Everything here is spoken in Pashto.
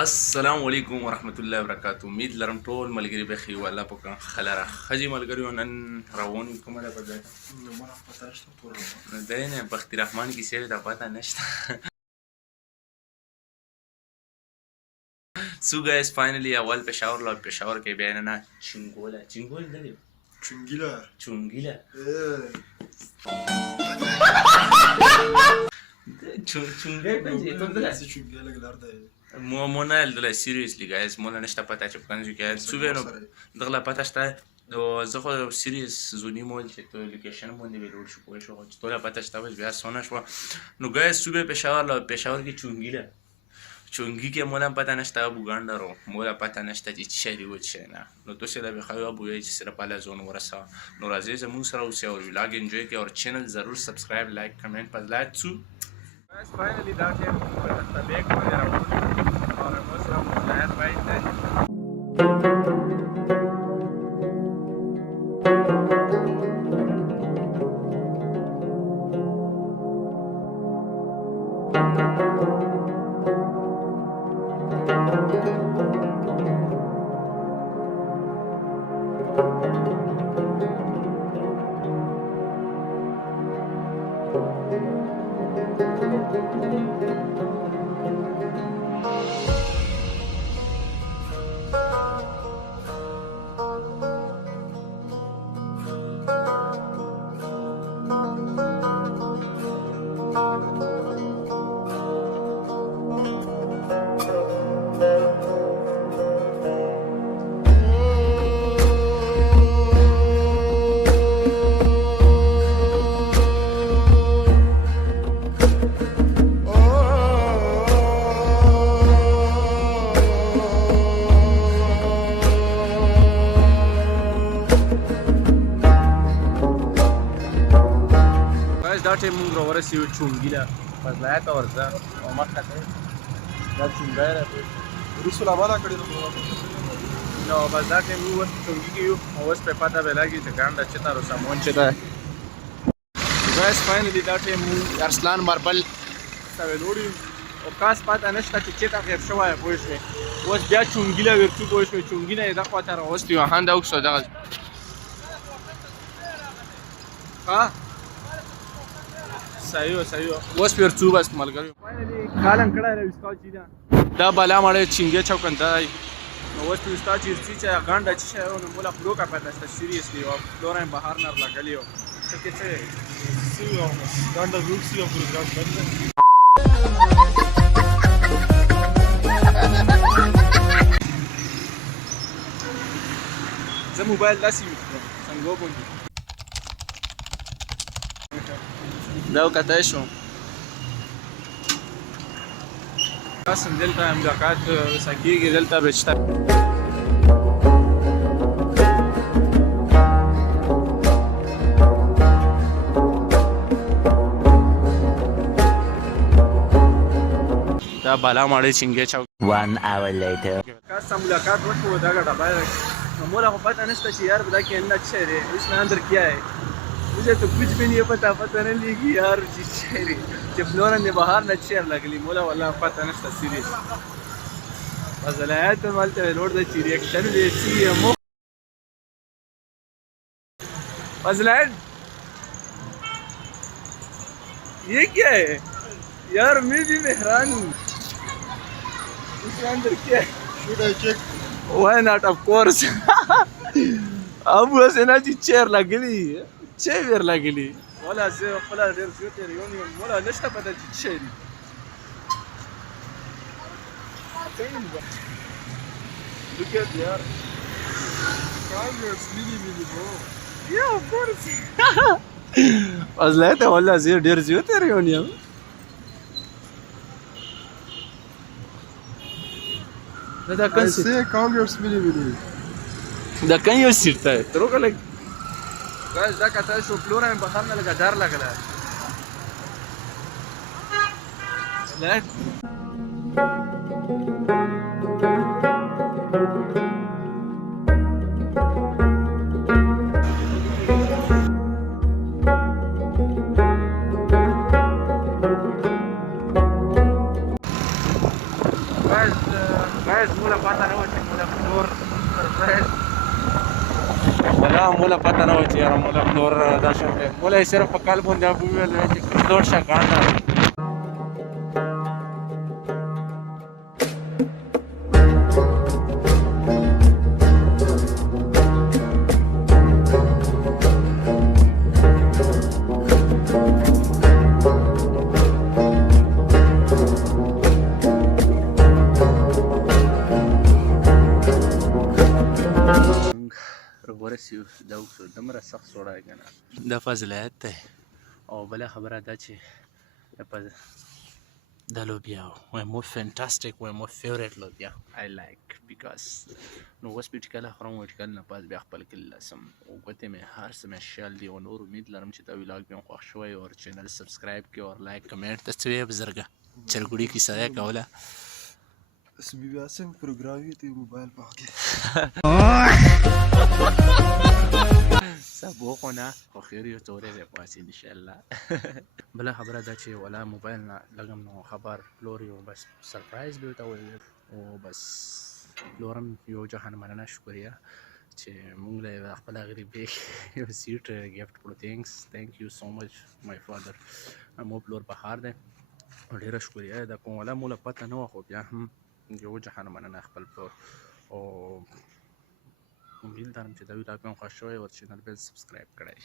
السلام علیکم ورحمت الله وبرکاته. امید لرم ټول ملګري به ښه وي. الله په کړه خلره ښځې ملګریو نن روان یو کومه ده په ځای ته دی نه بختي رحمان کیسې ته پته نشته. سو ګایز فاینلی اول پېښور له پېښور کې بیا نه چنګوله نه دی چونګیله چونګی بنځي ته دلته چونګی لګلارده مو نه دلته سیریسلی ګایز مو نه نشته پته چې پنځو کې سو نو دغه پته شته زه خو سیریس زونی مول چې تو لوکیشن باندې ویلوړ شو پوه شو چې ټوله پته شته بیا سونه شو نو ګایز صبح پېښور له پېښور کې چونګی کې مولا پته نشته بوګانډه رو مولا پته نشته چې څه دی و څه نه نو تاسو له بخوي ابو یې چې سره پاله زون ورسا نو راځي زموږ سره اوسئ او ولاګ انجوy کړئ او چینل ضرور سبسکرایب لایک کمنټ پر لایک څو بس فاینلی دا چې په تبلیغ باندې راوړو او موږ سره مشاهد پاتې دا ټیم موږ راورسېدو چونګي له فضلایه ته ورځه او مخکې ته دا چونګی راځي وروسته راباله کړې نو بس دا ټیم موږ اوس چونګي کې یو او اوس پرې پته به لګي چې ګانډه چېرته روسامون چې ده ګایز فاینلي دا ټیم موږ ارسلان ماربل ته ویلوړ یو او خاص پته نشته چې چېرته غیر شوی پوه شوې اوس بیا چونګي له ورځو پوه شوې چونګي نه یې دغه خوا ته راوستي یو هنده وکړو دغه صحیح اوس پې ورڅو بس ملګرو کالم کړی راوستا چې دا بالا مړی چینګې چوکن دی نو اوس پې وستا چې چې ګانډه چې شی نو مولا فلوکه پته شته سیریسلی او فلورا یې بهر نه راغلی و څه کې څه ګانډه روکسي او پروګرام بند زه موبایل داسې یوز کړم څنګه وبوندي دا وکتای شو قسم دلته املاکات سکیږي دلته بچته دا بالا ماړی چینګې چاو 1 hour later قسم ملاقات وشو دا ډبا مولا خو پته نشته چې یار بدا کې نه څه دی اسمه اندر کیا ہے मुझे तो कुछ भी नहीं पता नहीं लगी यार जब फ्लोरा ने बाहर न चेयर लगली मोला वाला पता नहीं सीरियस बस लाया तो मालते रोड द रिएक्शन देसी मो फजलैंड ये क्या है यार मैं भी हैरान हूँ इसके अंदर क्या है should I check why not of course अब वैसे ना चेयर लगली چه ویر لګلی ولا زه خپل ډېر زیات ریون یم ولا نشته پته چې څه دی look at yaar Congress mini bro yeah of course والله ته ولا زه ډېر زیات ریون یم دا کنسي Congress mini دا کین یو سیټه تر وګړه Guys, da کته شو فلورا مې بهر نه لګا ډار لګلا لټ guys guys مولا پتا نه و چې مولا فلور سرپرایز مولا پتا نه و چې یاره مولا فلور دا شو مولا یې صرف په کال باندې وویل چې فلور شه ګاڼه ورسیو دا وکړو دومره سخت سوړی که نه دا فضلیت دی او بله خبره دا چې دا لوبیا my more fantastic my more favorite لوبیا I like because نو اوس به ټکله خورم و ټکل نه پاس بیا خپل کلي لسم او ګوتې مې هر څه مې خیال دي او نور امید لرم چې دا ولاګ مې خوښ شوی او چینل سبسکرایب کړئ او لایک کمنټ ته څه ویې بزرګه چرګوړي کیسه یې کوله سبیاسم پروگرامی تی موبایل پاکی سبو خو نه خو خیر یو تورې دی پاسې انشاءالله بله خبره دا چې ولا موبایل نه لږم نو خبر پلور یو بس سرپرایز به ورته وویل او بس پلورم یو جهان مننه شکریه چې موږ له خپله غریبۍ یو سیټ ګفټ کړو تھینک یو سو مچ مای فادر مو پلور بهار دی ډېره شکریه دا کوم ولا موله پته نه وه خو بیا هم یو جهان مننه خپل پلور او امید لرم چې دا ویډیو مې خوښ شوی او چینل به سبسکرایب کړئ